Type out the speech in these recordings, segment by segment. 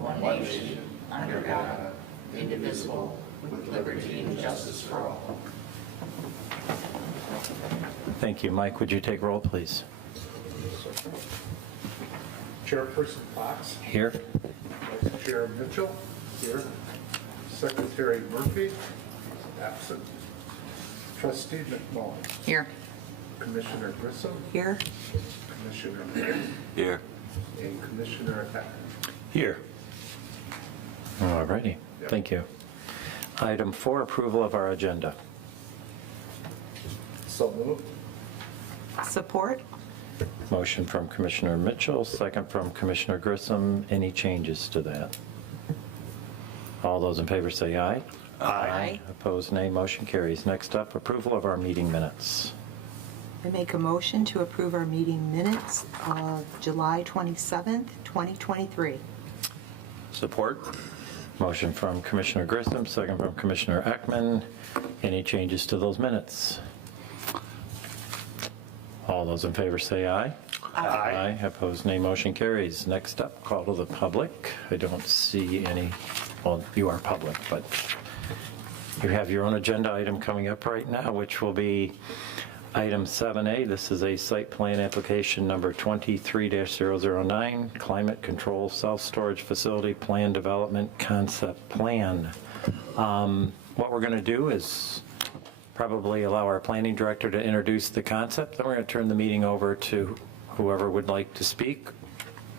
one nation, under God, indivisible, with liberty and justice for all. Thank you. Mike, would you take roll, please? Chairperson Fox. Here. Vice Chair Mitchell. Here. Secretary Murphy. Absent. Trustee McMullen. Here. Commissioner Grissom. Here. Commissioner Ray. Here. And Commissioner Eck. Here. All righty. Thank you. Item 4, approval of our agenda. So moved. Support? Motion from Commissioner Mitchell, second from Commissioner Grissom. Any changes to that? All those in favor say aye. Aye. Opposed, nay. Motion carries. Next up, approval of our meeting minutes. I make a motion to approve our meeting minutes of July 27th, 2023. Support. Motion from Commissioner Grissom, second from Commissioner Eckman. Any changes to those minutes? All those in favor say aye. Aye. Opposed, nay. Motion carries. Next up, call to the public. I don't see any, well, you are public, but you have your own agenda item coming up right now, which will be item 7A. This is a site plan application number 23-009, climate control self-storage facility plan development concept plan. What we're going to do is probably allow our planning director to introduce the concept. Then we're going to turn the meeting over to whoever would like to speak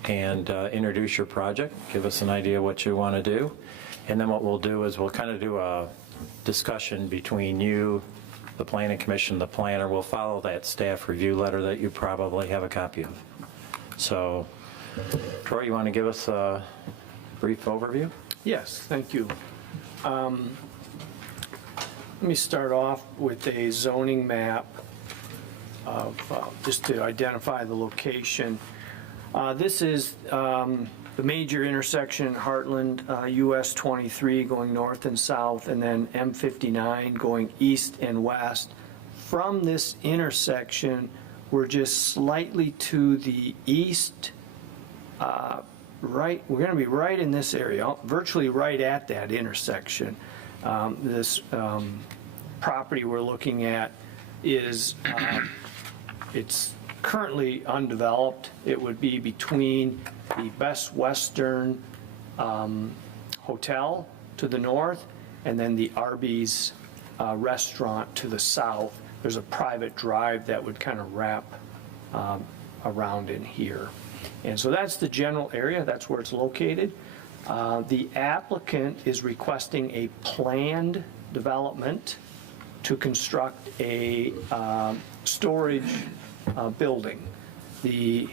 and introduce your project, give us an idea what you want to do. And then what we'll do is we'll kind of do a discussion between you, the planning commission, the planner. We'll follow that staff review letter that you probably have a copy of. So, Troy, you want to give us a brief overview? Yes, thank you. Let me start off with a zoning map of, just to identify the location. This is the major intersection in Heartland, US 23 going north and south, and then M59 going east and west. From this intersection, we're just slightly to the east, we're going to be right in this area, virtually right at that intersection. This property we're looking at is, it's currently undeveloped. It would be between the Best Western Hotel to the north and then the Arby's restaurant to the south. There's a private drive that would kind of wrap around in here. And so that's the general area, that's where it's located. The applicant is requesting a planned development to construct a storage building. Let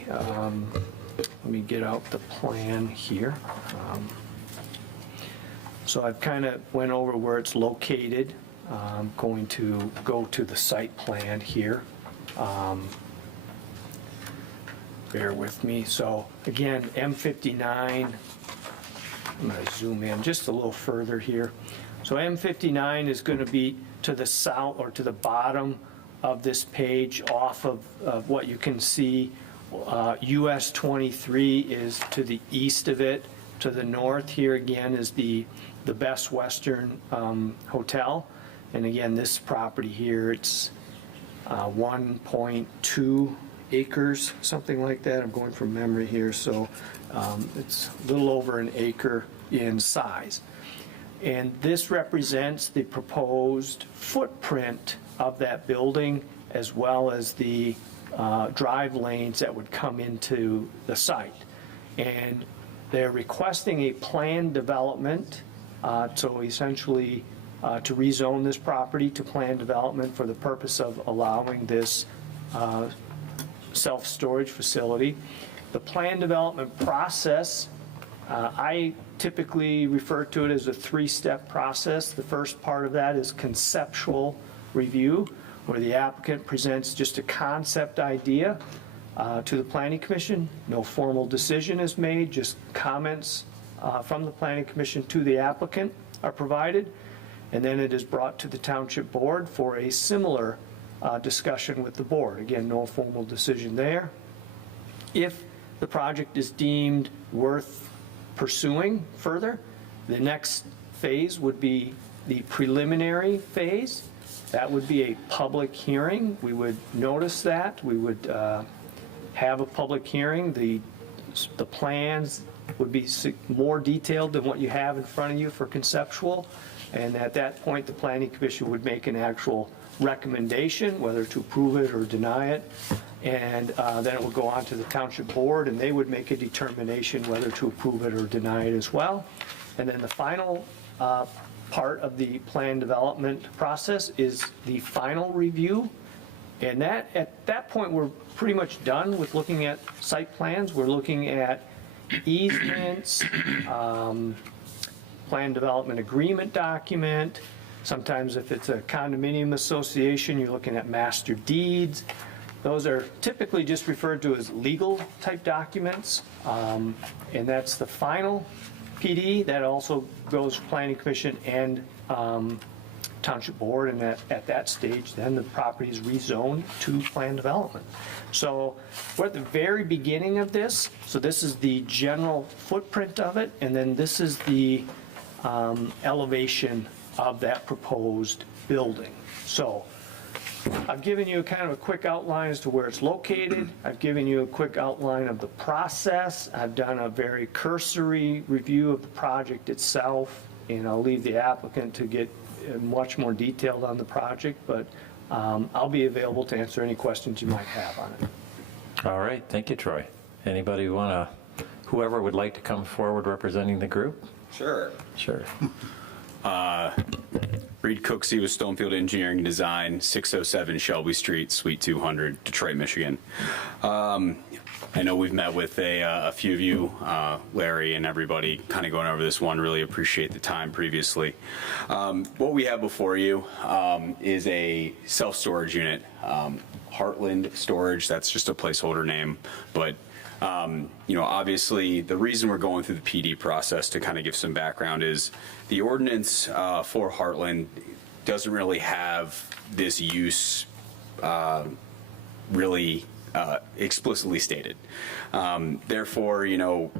me get out the plan here. So I've kind of went over where it's located. I'm going to go to the site plan here. Bear with me. So again, M59, I'm going to zoom in just a little further here. So M59 is going to be to the south or to the bottom of this page off of what you can see. US 23 is to the east of it. To the north here again is the Best Western Hotel. And again, this property here, it's 1.2 acres, something like that. I'm going from memory here, so it's a little over an acre in size. And this represents the proposed footprint of that building as well as the drive lanes that would come into the site. And they're requesting a planned development, so essentially to rezone this property to planned development for the purpose of allowing this self-storage facility. The planned development process, I typically refer to it as a 3-step process. The first part of that is conceptual review, where the applicant presents just a concept idea to the Planning Commission. No formal decision is made, just comments from the Planning Commission to the applicant are provided. And then it is brought to the Township Board for a similar discussion with the board. Again, no formal decision there. If the project is deemed worth pursuing further. The next phase would be the preliminary phase. That would be a public hearing. We would notice that. We would have a public hearing. The plans would be more detailed than what you have in front of you for conceptual. And at that point, the Planning Commission would make an actual recommendation, whether to approve it or deny it. And then it would go on to the Township Board, and they would make a determination whether to approve it or deny it as well. And then the final part of the plan development process is the final review. And that, at that point, we're pretty much done with looking at site plans. We're looking at easements, plan development agreement document. Sometimes if it's a condominium association, you're looking at master deeds. Those are typically just referred to as legal type documents. And that's the final PD. That also goes Planning Commission and Township Board, and at that stage, then the property is rezoned to plan development. So we're at the very beginning of this. So this is the general footprint of it, and then this is the elevation of that proposed building. So I've given you kind of a quick outline as to where it's located. I've given you a quick outline of the process. I've done a very cursory review of the project itself, and I'll leave the applicant to get much more detailed on the project, but I'll be available to answer any questions you might have on it. All right, thank you, Troy. Anybody whoever would like to come forward representing the group? Sure. Sure. Reed Cooksey with Stonefield Engineering and Design, 607 Shelby Street, Suite 200, Detroit, Michigan. I know we've met with a few of you, Larry and everybody, kind of going over this one. Really appreciate the time previously. What we have before you is a self-storage unit. Heartland Storage, that's just a placeholder name, but obviously the reason we're going through the PD process, to kind of give some background, is the ordinance for Heartland doesn't really have this use really explicitly stated. Therefore,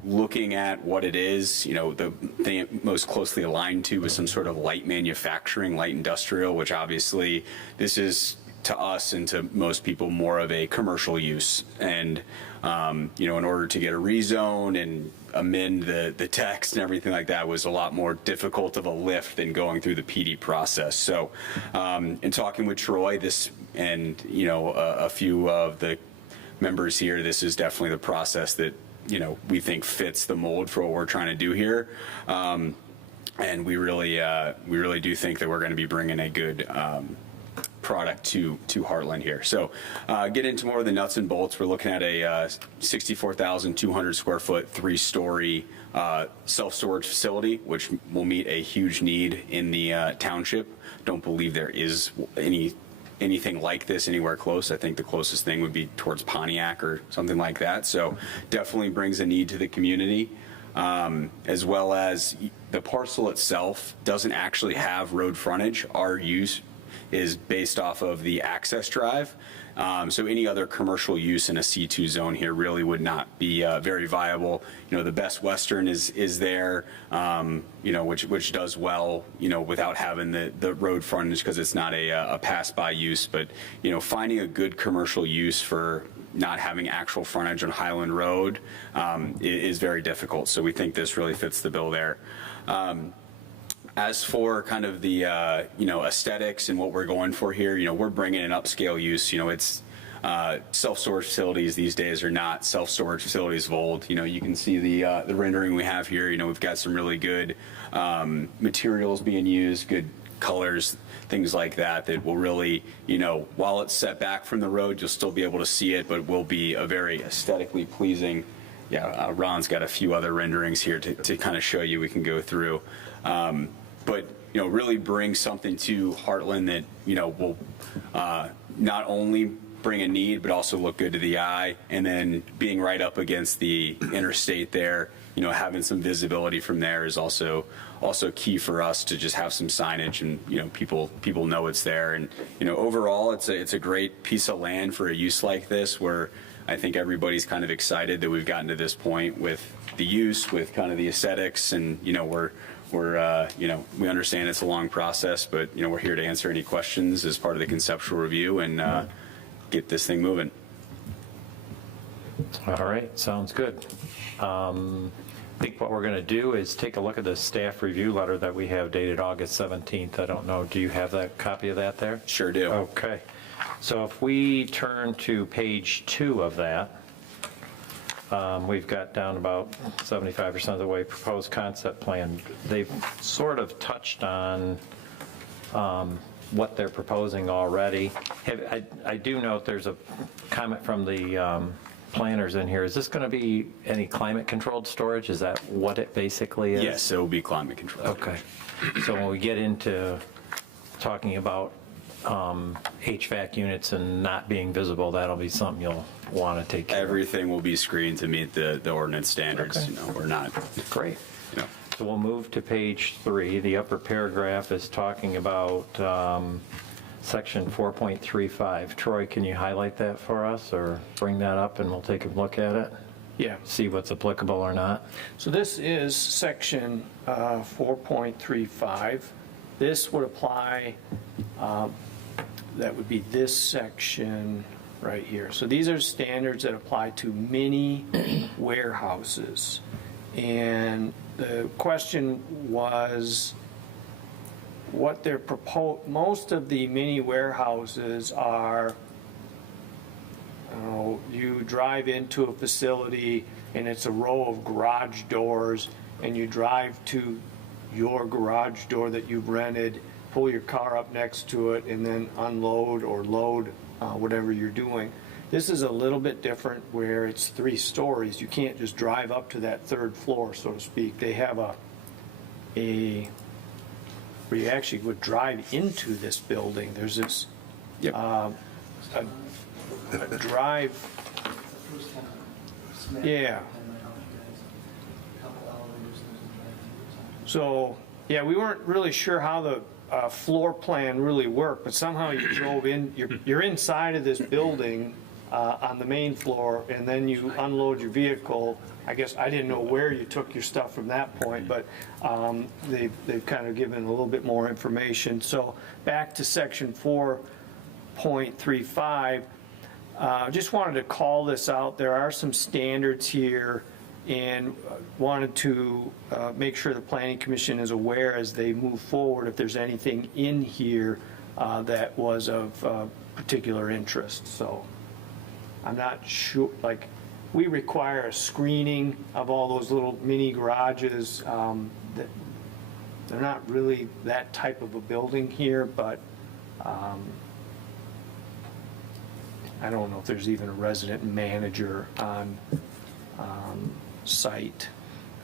looking at what it is, the thing most closely aligned to is some sort of light manufacturing, light industrial, which obviously this is, to us and to most people, more of a commercial use. And in order to get a rezone and amend the text and everything like that was a lot more difficult of a lift than going through the PD process. So in talking with Troy, this and a few of the members here, this is definitely the process that we think fits the mold for what we're trying to do here. And we really do think that we're going to be bringing a good product to Heartland here. So get into more of the nuts and bolts. We're looking at a 64,200 square foot, 3-story self-storage facility, which will meet a huge need in the township. Don't believe there is anything like this anywhere close. I think the closest thing would be towards Pontiac or something like that. So definitely brings a need to the community. As well as the parcel itself doesn't actually have road frontage. Our use is based off of the access drive. So any other commercial use in a C2 zone here really would not be very viable. The Best Western is there, which does well, without having the road frontage because it's not a pass-by use. But, finding a good commercial use for not having actual frontage on Highland Road is very difficult. So we think this really fits the bill there. As for kind of the, aesthetics and what we're going for here, we're bringing an upscale use. It's self-storage facilities these days are not self-storage facilities of old. You can see the rendering we have here. We've got some really good materials being used, good colors, things like that will really, while it's set back from the road, you'll still be able to see it, but will be a very aesthetically pleasing. Yeah, Ron's got a few other renderings here to kind of show you we can go through. But, really bring something to Heartland that, will not only bring a need, but also look good to the eye. And then being right up against the interstate there, having some visibility from there is also key for us to just have some signage and, people know it's there. And, overall, it's a great piece of land for a use like this where I think everybody's kind of excited that we've gotten to this point with the use, with kind of the aesthetics, and, you know, we understand it's a long process, but, you know, we're here to answer any questions as part of the conceptual review and get this thing moving. All right, sounds good. I think what we're going to do is take a look at the staff review letter that we have dated August 17th. I don't know, do you have that copy of that there? Sure do. Okay. So if we turn to page 2 of that, we've got down about 75% of the way proposed concept plan. They've sort of touched on what they're proposing already. I do note there's a comment from the planners in here. Is this going to be any climate-controlled storage? Is that what it basically is? Yes, it will be climate controlled. Okay. So when we get into talking about HVAC units and not being visible, that'll be something you'll want to take care of. Everything will be screened to meet the ordinance standards. Okay. You know, we're not, Great. you know. So we'll move to page 3. The upper paragraph is talking about section 4.35. Troy, can you highlight that for us or bring that up and we'll take a look at it? Yeah. See what's applicable or not? So this is section 4.35. This would apply, that would be this section right here. So these are standards that apply to mini warehouses. And the question was what they're most of the mini warehouses are, you drive into a facility and it's a row of garage doors, and you drive to your garage door that you've rented, pull your car up next to it, and then unload or load whatever you're doing. This is a little bit different where it's 3 stories. You can't just drive up to that 3rd floor, so to speak. They have where you actually would drive into this building. There's this Yep. a drive, yeah. So, yeah, we weren't really sure how the floor plan really worked, but somehow you drove in, you're inside of this building on the main floor, and then you unload your vehicle. I guess I didn't know where you took your stuff from that point, but they've kind of given a little bit more information. So back to section 4.35, just wanted to call this out. There are some standards here, and wanted to make sure the Planning Commission is aware as they move forward if there's anything in here that was of particular interest. So I'm not sure, like, we require a screening of all those little mini garages. That they're not really that type of a building here, but I don't know if there's even a resident manager on site.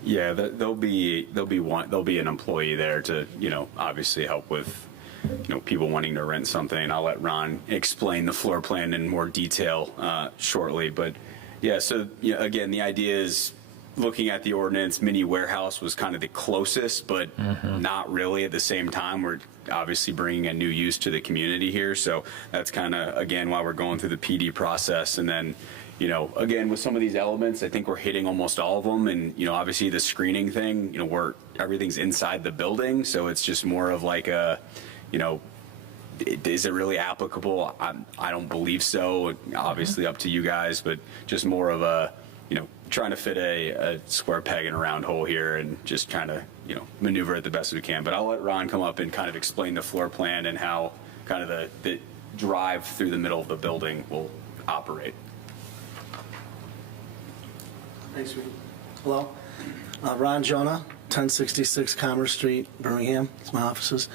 Yeah, there'll be an employee there to, you know, obviously help with, you know, people wanting to rent something. I'll let Ron explain the floor plan in more detail shortly, but yeah, so, you know, again, the idea is looking at the ordinance, mini warehouse was kind of the closest, but not really at the same time. We're obviously bringing a new use to the community here, so that's kind of, again, why we're going through the PD process. And then, you know, again, with some of these elements, I think we're hitting almost all of them. And, you know, obviously the screening thing, you know, everything's inside the building, so it's just more of like a, you know, is it really applicable? I don't believe so. Obviously up to you guys, but just more of a, you know, trying to fit a square peg in a round hole here and just trying to, you know, maneuver it the best we can. But I'll let Ron come up and kind of explain the floor plan and how kind of the drive through the middle of the building will operate. Thanks, Reed. Hello, Ron Jonah, 1066 Commerce Street, Birmingham. It's my offices.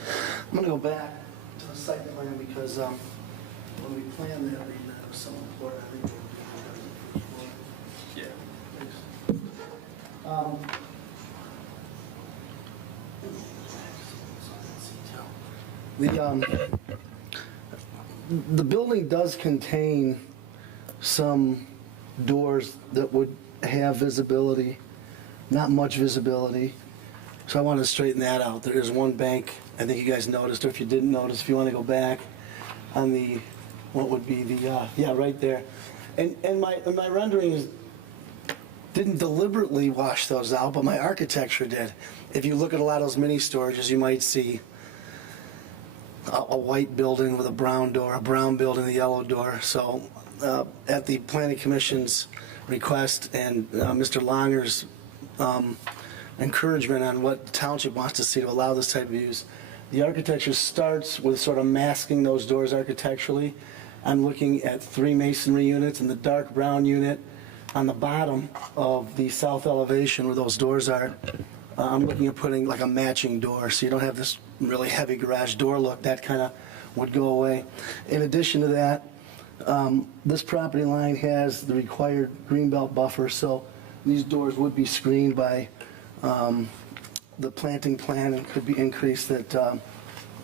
I'm going to go back to the site plan because when we planned that, Reed, that was so important. I think Yeah. The building does contain some doors that would have visibility, not much visibility. So I want to straighten that out. There is one bank, I think you guys noticed, or if you didn't notice, if you want to go back on the, what would be the, yeah, right there. And my rendering is, didn't deliberately wash those out, but my architecture did. If you look at a lot of those mini storages, you might see a white building with a brown door, a brown building with a yellow door. So at the Planning Commission's request and Mr. Longer's encouragement on what the township wants to see to allow this type of use, the architecture starts with sort of masking those doors architecturally. I'm looking at 3 masonry units, and the dark brown unit on the bottom of the south elevation where those doors are, I'm looking at putting like a matching door, so you don't have this really heavy garage door look. That kind of would go away. In addition to that, this property line has the required greenbelt buffer, so these doors would be screened by the planting plan, and could be increased that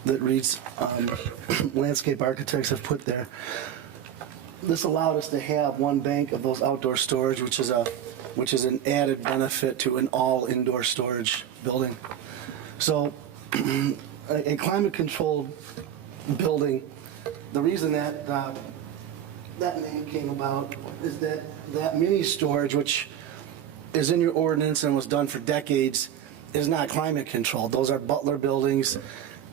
reads landscape architects have put there. This allowed us to have one bank of those outdoor storage, which is an added benefit to an all indoor storage building. So a climate controlled building, the reason that that name came about is that mini storage, which is in your ordinance and was done for decades, is not climate controlled. Those are Butler buildings.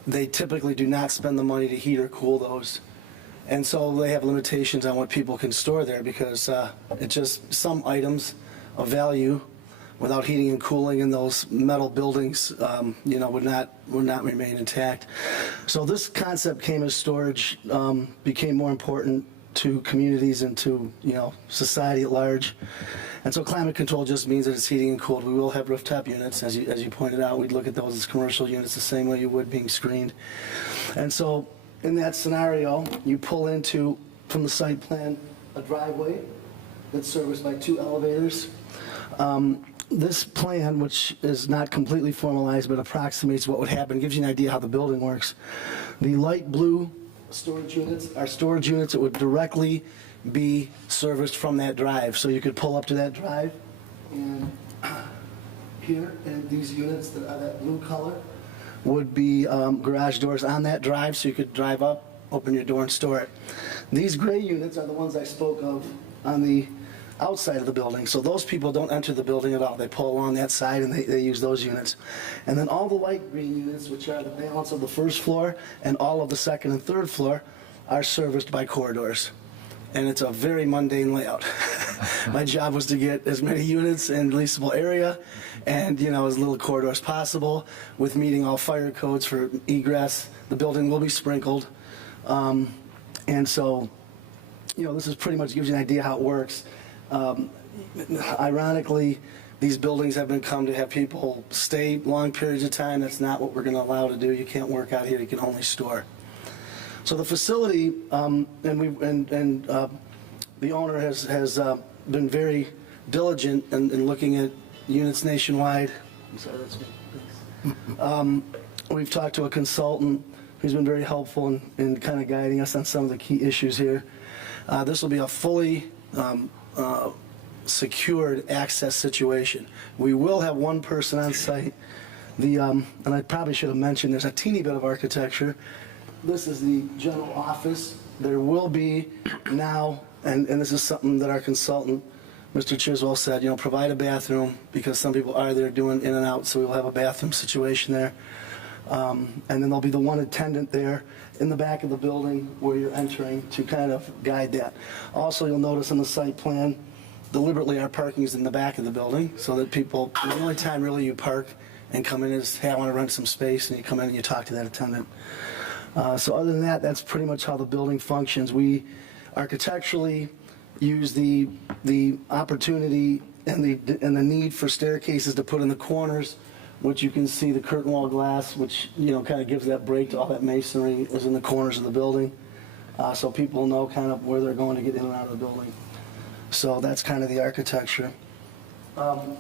They typically do not spend the money to heat or cool those. And so they have limitations on what people can store there, because it's just some items of value without heating and cooling in those metal buildings, would not remain intact. So this concept came as storage, became more important to communities and to, society at large. And so climate control just means that it's heating and cooled. We will have rooftop units, as you pointed out. We'd look at those as commercial units the same way you would being screened. And so in that scenario, you pull into, from the site plan, a driveway that's serviced by 2 elevators. This plan, which is not completely formalized but approximates what would happen, gives you an idea how the building works. The light blue storage units are storage units that would directly be serviced from that drive. So you could pull up to that drive, and here, and these units that are that blue color would be garage doors on that drive, so you could drive up, open your door, and store it. These gray units are the ones I spoke of on the outside of the building, so those people don't enter the building at all. They pull along that side and they use those units. And then all the light green units, which are the balance of the first floor and all of the second and third floor, are serviced by corridors. And it's a very mundane layout. My job was to get as many units in leasable area and, as little corridor as possible, with meeting all fire codes for egress. The building will be sprinkled. And so, this is pretty much gives you an idea how it works. Ironically, these buildings have been come to have people stay long periods of time. That's not what we're going to allow to do. You can't work out here. You can only store. So the facility, the owner has been very diligent in looking at units nationwide. I'm sorry, that's me. We've talked to a consultant who's been very helpful in kind of guiding us on some of the key issues here. This will be a fully secured access situation. We will have one person on site. And I probably should have mentioned, there's a teeny bit of architecture. This is the general office. There will be now, and this is something that our consultant, Mr. Chiswell, said, provide a bathroom, because some people are there doing in and out, so we'll have a bathroom situation there. And then there'll be the one attendant there in the back of the building where you're entering to kind of guide that. Also, you'll notice on the site plan, deliberately our parking is in the back of the building, so that people, the only time really you park and come in is, hey, I want to rent some space, and you come in and you talk to that attendant. So other than that, that's pretty much how the building functions. We architecturally use the opportunity and the need for staircases to put in the corners, which you can see the curtain wall glass, which kind of gives that break to all that masonry is in the corners of the building, so people know kind of where they're going to get in and out of the building. So that's kind of the architecture. And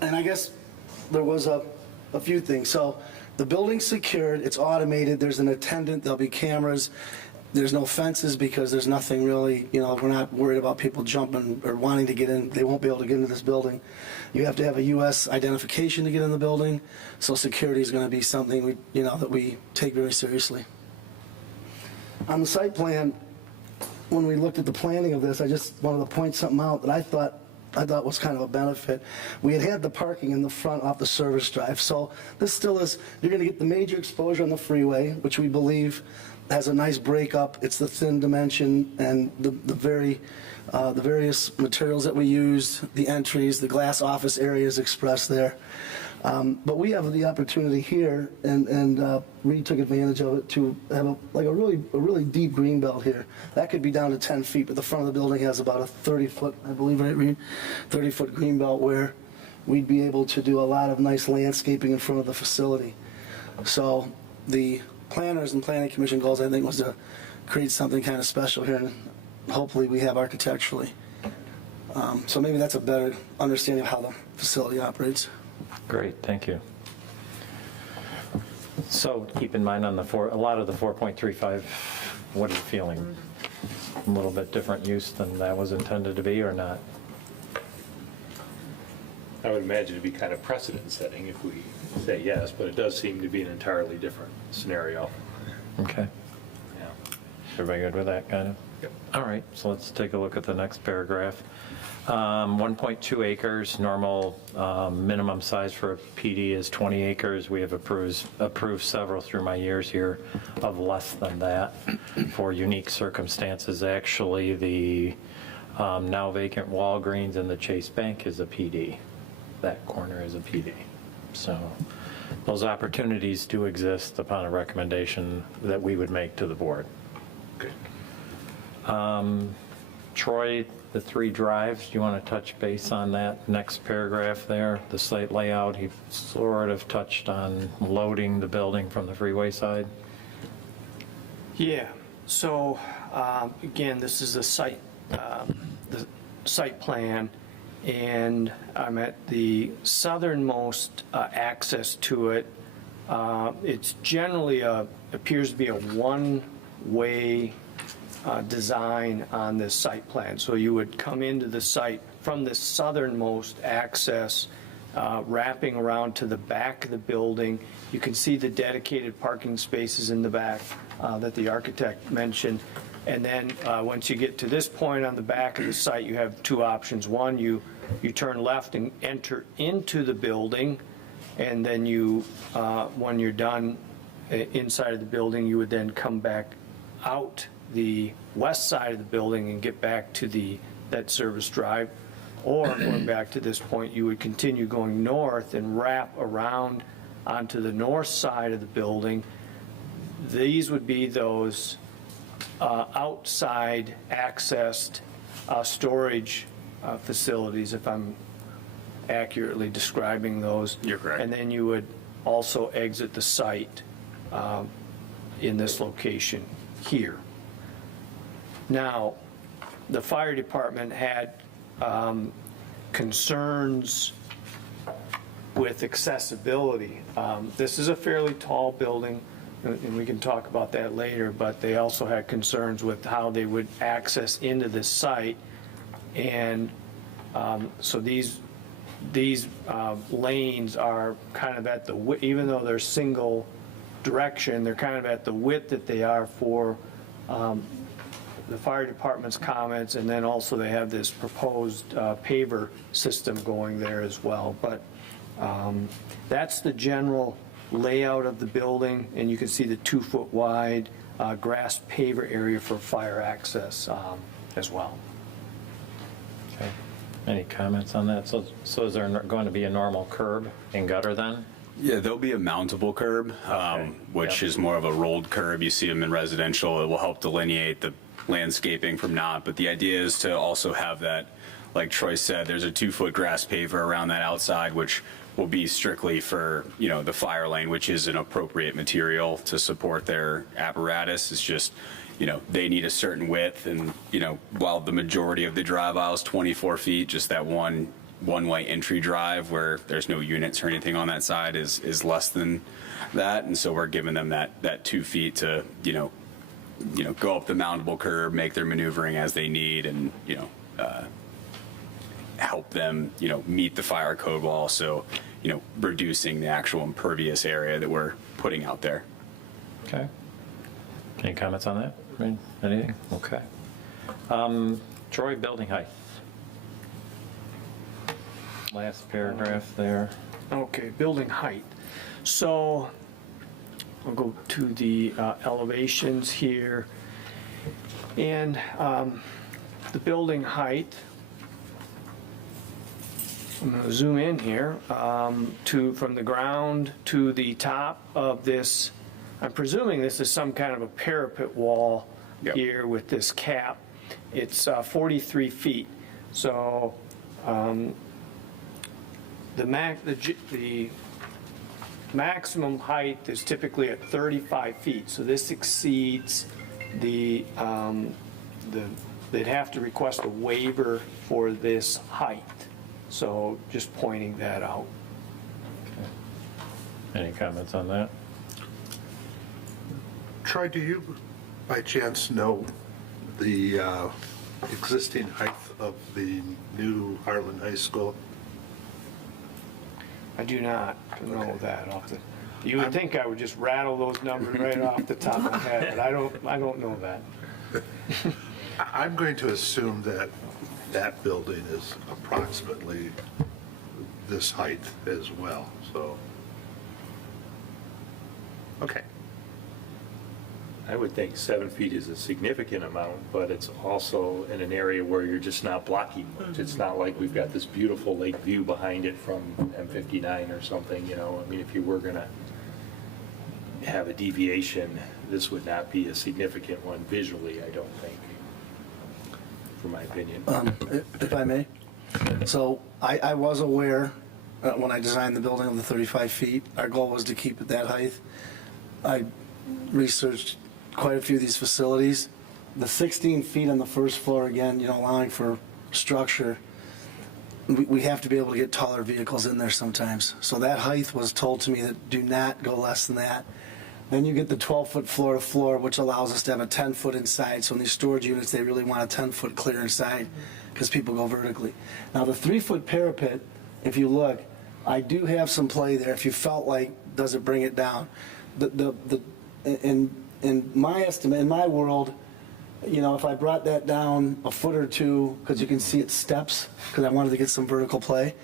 I guess there was a few things. So the building's secured, it's automated, there's an attendant, there'll be cameras. There's no fences because there's nothing really, we're not worried about people jumping or wanting to get in. They won't be able to get into this building. You have to have a U.S. identification to get in the building, so security is going to be something that we take very seriously. On the site plan, when we looked at the planning of this, I just wanted to point something out that I thought I thought was kind of a benefit. We had the parking in the front off the service drive, so this still is, you're going to get the major exposure on the freeway, which we believe has a nice breakup. It's the thin dimension and the various materials that we used, the entries, the glass office areas expressed there. But we have the opportunity here, and Reed took advantage of it to have a really deep green belt here. That could be down to 10 feet, but the front of the building has about a 30-foot, I believe, right, Reed? 30-foot green belt where we'd be able to do a lot of nice landscaping in front of the facility. So the planners and planning commission goals, I think, was to create something kind of special here, and hopefully we have architecturally. So maybe that's a better understanding of how the facility operates. Great, thank you. So keep in mind on a lot of the 4.35, what are you feeling? A little bit different use than that was intended to be or not? I would imagine it'd be kind of precedent setting if we say yes, but it does seem to be an entirely different scenario. Okay, Yeah. everybody good with that kind of? Yep. All right, so let's take a look at the next paragraph. 1.2 acres, normal minimum size for a PD is 20 acres. We have approved several through my years here of less than that for unique circumstances. Actually, the now vacant Walgreens and the Chase Bank is a PD. That corner is a PD. So those opportunities do exist upon a recommendation that we would make to the board. Okay. Troy, the 3 drives, do you want to touch base on that next paragraph there? The site layout, he sort of touched on loading the building from the freeway side. Yeah, so again, this is the site plan, and I'm at the southernmost access to it. It's generally appears to be a one-way design on this site plan. So you would come into the site from the southernmost access, wrapping around to the back of the building. You can see the dedicated parking spaces in the back that the architect mentioned. And then once you get to this point on the back of the site, you have 2 options. One, you turn left and enter into the building, and then you, when you're done inside of the building, you would then come back out the west side of the building and get back to the debt service drive. Or going back to this point, you would continue going north and wrap around onto the north side of the building. These would be those outside accessed storage facilities, if I'm accurately describing those. You're correct. And then you would also exit the site in this location here. Now, the fire department had concerns with accessibility. This is a fairly tall building, and we can talk about that later, but they also had concerns with how they would access into this site. And so these lanes are kind of at the, even though they're single direction, they're kind of at the width that they are for the fire department's comments, and then also they have this proposed paver system going there as well. But that's the general layout of the building, and you can see the 2-foot wide grass paver area for fire access as well. Okay. Any comments on that? So is there going to be a normal curb and gutter then? Yeah, there'll be a mountable curb, which Yep. is more of a rolled curb. You see them in residential. It will help delineate the landscaping from not. But the idea is to also have that, like Troy said, there's a 2-foot grass paver around that outside, which will be strictly for, the fire lane, which is an appropriate material to support their apparatus. It's just, they need a certain width. And, while the majority of the drive aisle is 24 feet, just that one-way entry drive where there's no units or anything on that side is less than that. And so we're giving them that 2 feet to, go up the mountable curb, make their maneuvering as they need, and, help them, meet the fire code while also, reducing the actual impervious area that we're putting out there. Okay. Any comments on that? Anything? Okay. Troy, building height. last paragraph there. Okay, building height. So I'll go to the elevations here. And the building height, I'm going to zoom in here, from the ground to the top of this. I'm presuming this is some kind of a parapet wall here with this cap. It's 43 feet. So the maximum height is typically at 35 feet. So this exceeds they'd have to request a waiver for this height. So just pointing that out. Any comments on that? Troy, do you by chance know the existing height of the new Harlan High School? I do not know Okay. that off the, you would think I would just rattle those numbers right off the top of my head, but I don't know that. I'm going to assume that that building is approximately this height as well, so. Okay. I would think 7 feet is a significant amount, but it's also in an area where you're just not blocking much. It's not like we've got this beautiful lake view behind it from M59 or something, you know? I mean, if you were gonna have a deviation, this would not be a significant one visually, I don't think, for my opinion. If I may. So I was aware when I designed the building of the 35 feet, our goal was to keep it that height. I researched quite a few of these facilities. The 16 feet on the first floor, again, allowing for structure, we have to be able to get taller vehicles in there sometimes. So that height was told to me that do not go less than that. Then you get the 12-foot floor to floor, which allows us to have a 10-foot inside. So in these storage units, they really want a 10-foot clear inside because people go vertically. Now the 3-foot parapet, if you look, I do have some play there. If you felt like, does it bring it down? In my estimate, in my world, if I brought that down a foot or two, because you can see it steps, because I wanted to get some vertical play,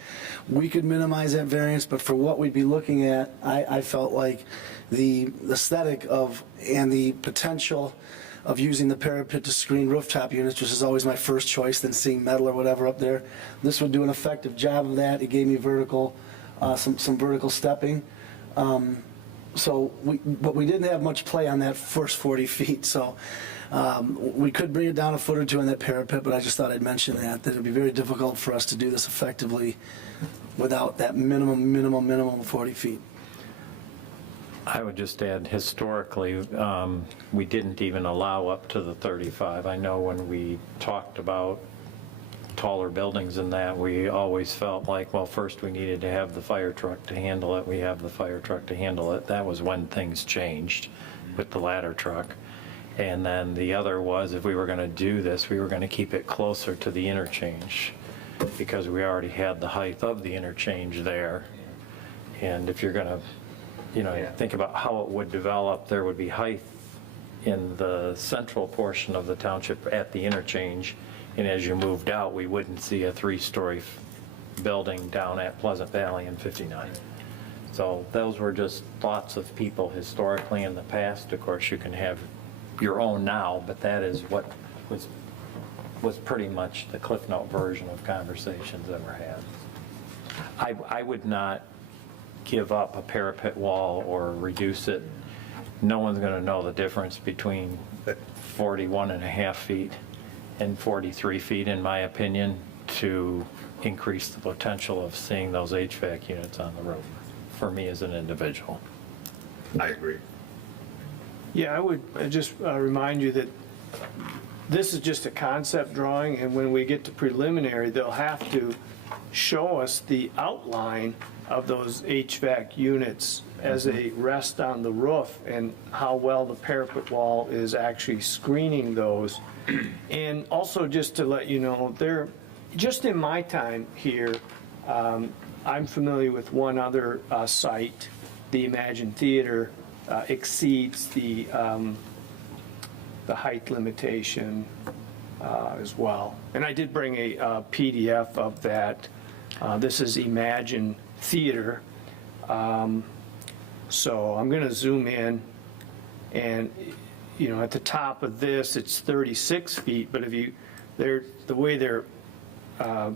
we could minimize that variance, but for what we'd be looking at, I felt like the aesthetic of, and the potential of using the parapet to screen rooftop units, which is always my first choice, than seeing metal or whatever up there. This would do an effective job of that. It gave me vertical, some vertical stepping. But we didn't have much play on that first 40 feet, so we could bring it down a foot or two on that parapet, but I just thought I'd mention that it would be very difficult for us to do this effectively without that minimum 40 feet. I would just add, historically, we didn't even allow up to the 35. I know when we talked about taller buildings than that, we always felt like, well, first we needed to have the fire truck to handle it. We have the fire truck to handle it. That was when things changed with the ladder truck. And then the other was, if we were going to do this, we were going to keep it closer to the interchange because we already had the height of the interchange there. And if you're going to, think about how it would develop, there would be height in the central portion of the township at the interchange. And as you moved out, we wouldn't see a 3-story building down at Pleasant Valley in 59. So those were just thoughts of people historically in the past. Of course, you can have your own now, but that is what was pretty much the Cliff Note version of conversations that were had. I would not give up a parapet wall or reduce it. No one's going to know the difference between 41.5 feet and 43 feet, in my opinion, to increase the potential of seeing those HVAC units on the roof, for me as an individual. I agree. Yeah, I would just remind you that this is just a concept drawing, and when we get to preliminary, they'll have to show us the outline of those HVAC units as they rest on the roof and how well the parapet wall is actually screening those. And also, just to let you know, just in my time here, I'm familiar with one other site, the Imagine Theater, exceeds the height limitation as well. And I did bring a PDF of that This is Imagine Theater. So I'm going to zoom in, and, you know, at the top of this, it's 36 feet, but if you, the way their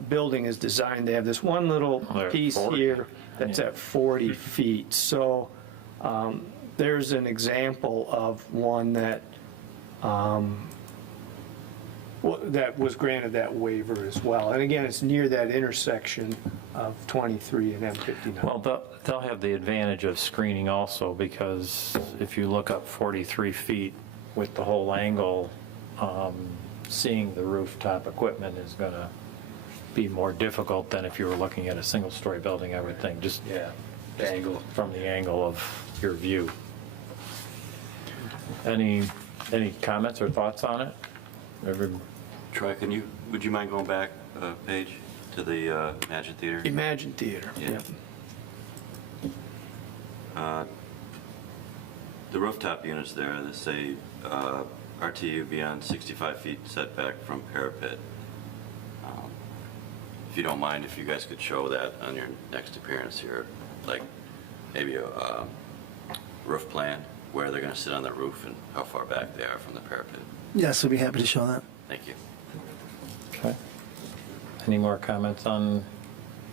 building is designed, they have this one little They're at piece 40. here that's Yeah. at 40 feet. So there's an example of one that that was granted that waiver as well. And again, it's near that intersection of 23 and M59. Well, they'll have the advantage of screening also, because if you look up 43 feet with the whole angle, seeing the rooftop equipment is going to be more difficult than if you were looking at a single-story building, I would think, just Yeah, the angle. from the angle of your view. Any comments or thoughts on it? Troy, would you mind going back a page to the Imagine Theater? Imagine Theater, Yeah. yeah. The rooftop units there, they say RTU beyond 65 feet setback from parapet. If you don't mind, if you guys could show that on your next appearance here, like maybe a roof plan, where they're going to sit on the roof and how far back they are from the parapet. Yes, we'd be happy to show that. Thank you. Okay. Any more comments on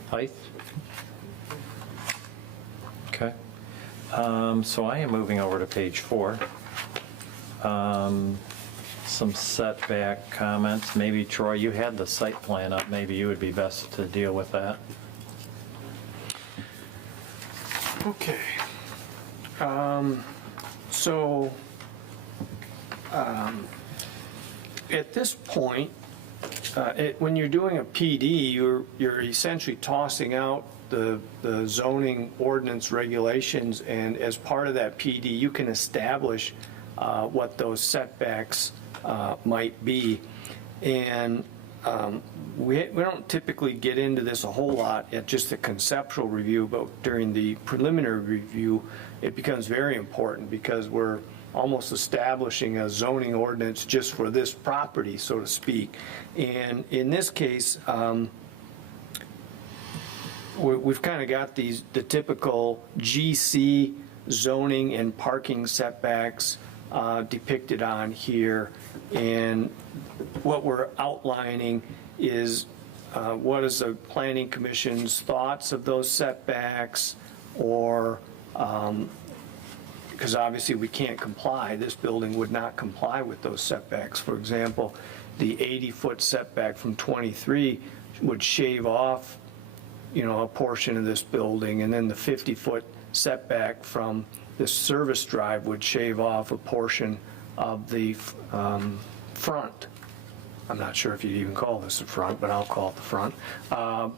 height? Okay. So I am moving over to page 4. Some setback comments. Maybe, Troy, you had the site plan up. Maybe you would be best to deal with that. Okay. So, at this point, when you're doing a PD, you're essentially tossing out the zoning ordinance regulations, and as part of that PD, you can establish what those setbacks might be. And we don't typically get into this a whole lot at just the conceptual review, but during the preliminary review, it becomes very important because we're almost establishing a zoning ordinance just for this property, so to speak. And in this case, we've kind of got the typical GC zoning and parking setbacks depicted on here. And what we're outlining is what is the Planning Commission's thoughts of those setbacks, or because obviously we can't comply. This building would not comply with those setbacks. For example, the 80-foot setback from 23 would shave off, you know, a portion of this building, and then the 50-foot setback from this service drive would shave off a portion of the front. I'm not sure if you'd even call this the front, but I'll call it the front,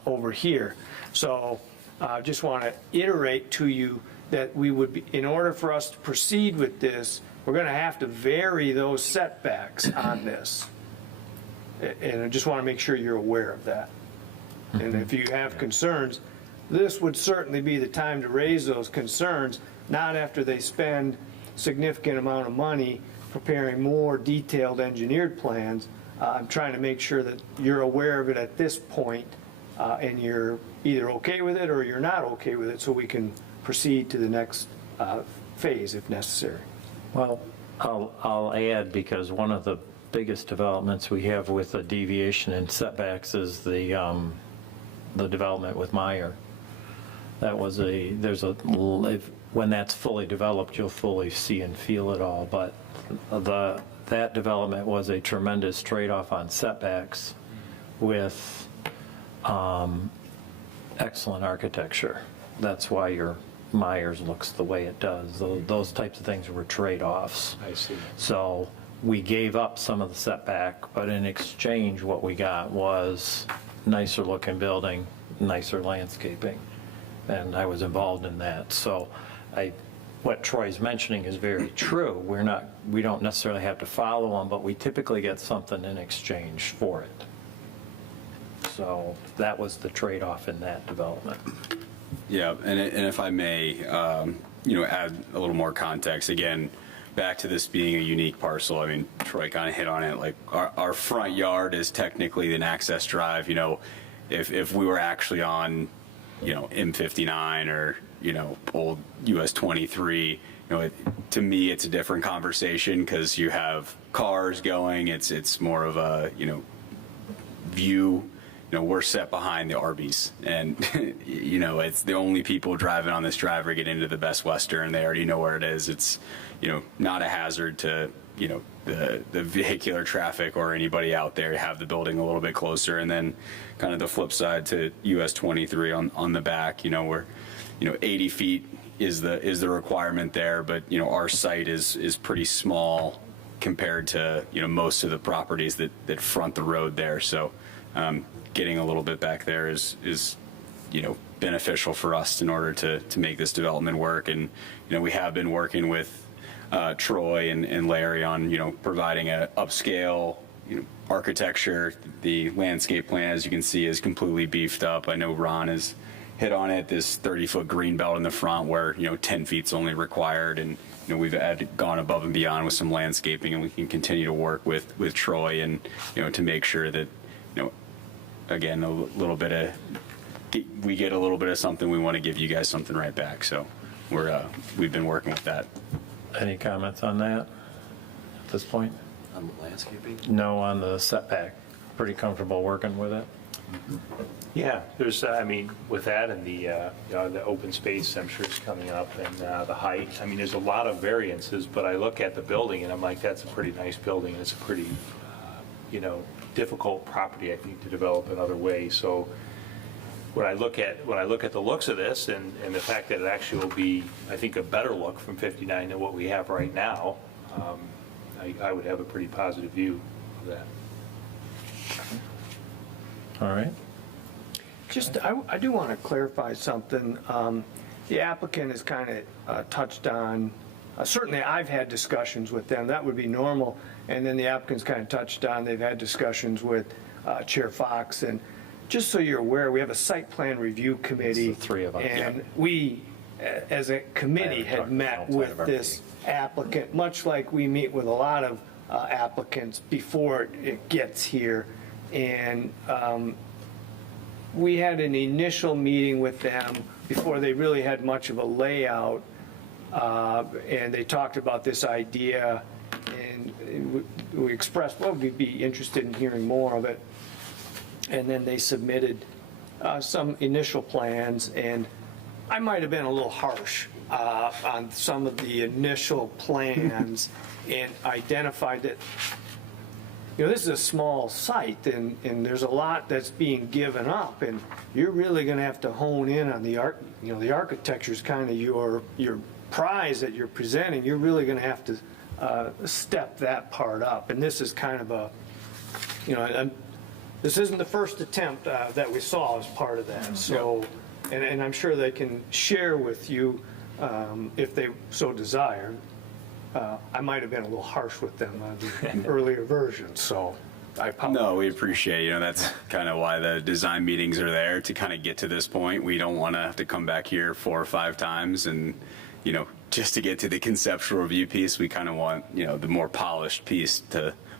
over here. So I just want to iterate to you that we would be, in order for us to proceed with this, we're going to have to vary those setbacks on this. And I just want to make sure you're aware of that. And if you have concerns, this would certainly be the time to raise those concerns, not after they spend significant amount of money preparing more detailed engineered plans. I'm trying to make sure that you're aware of it at this point, and you're either okay with it or you're not okay with it, so we can proceed to the next phase if necessary. Well, I'll add, because one of the biggest developments we have with the deviation in setbacks is the development with Meyer. That was when that's fully developed, you'll fully see and feel it all, but that development was a tremendous trade-off on setbacks with excellent architecture. That's why your Myers looks the way it does. Those types of things were trade-offs. I see. So we gave up some of the setback, but in exchange, what we got was nicer looking building, nicer landscaping, and I was involved in that. So what Troy's mentioning is very true. We don't necessarily have to follow them, but we typically get something in exchange for it. So that was the trade-off in that development. Yeah, and if I may, add a little more context. Again, back to this being a unique parcel. I mean, Troy kind of hit on it. Like our front yard is technically an access drive. if we were actually on, M59 or, old US 23, to me, it's a different conversation because you have cars going, it's more of a, view. We're set behind the Arby's, and it's the only people driving on this driveway get into the Best Western. They already know where it is. It's not a hazard to the vehicular traffic or anybody out there. Have the building a little bit closer, and then kind of the flip side to US 23 on the back. Where 80 feet is the requirement there, but our site is pretty small compared to most of the properties that front the road there. So getting a little bit back there is beneficial for us in order to make this development work. And we have been working with Troy and Larry on providing a upscale architecture. The landscape plan, as you can see, is completely beefed up. I know Ron has hit on it, this 30-foot green belt in the front where 10 feet's only required, and we've gone above and beyond with some landscaping, and we can continue to work with Troy and to make sure that again, we get a little bit of something. We want to give you guys something right back. So we've been working with that. Any comments on that at this point? On the landscaping? No, on the setback. Pretty comfortable working with it? Yeah, there's, with that and the open space, I'm sure it's coming up, and the height, there's a lot of variances, but I look at the building and I'm like, that's a pretty nice building, and it's a pretty, difficult property, I think, to develop another way. So when I look at the looks of this and the fact that it actually will be, I think, a better look from 59 than what we have right now, I would have a pretty positive view of that. All right. Just, I do want to clarify something. The applicant has kind of touched on, certainly I've had discussions with them, that would be normal, and then the applicant's kind of touched on, they've had discussions with Chair Fox, and just so you're aware, we have a site plan review committee. It's the three of us. And we, as a committee, I haven't had talked met outside with of our this applicant, much like we meet with a lot of applicants before it gets here. And we had an initial meeting with them before they really had much of a layout, and they talked about this idea, and we expressed, well, we'd be interested in hearing more of it. And then they submitted some initial plans, and I might have been a little harsh on some of the initial plans and identified that, this is a small site, and there's a lot that's being given up, and you're really going to have to hone in on the the architecture is kind of your prize that you're presenting. You're really going to have to step that part up, and this is kind of a, this isn't the first attempt that we saw as part of that. So, and I'm sure they can share with you if they so desire. I might have been a little harsh with them on the earlier version, so I apologize. No, we appreciate, that's kind of why the design meetings are there, to kind of get to this point. We don't want to have to come back here 4 or 5 times and, just to get to the conceptual review piece. We kind of want, the more polished piece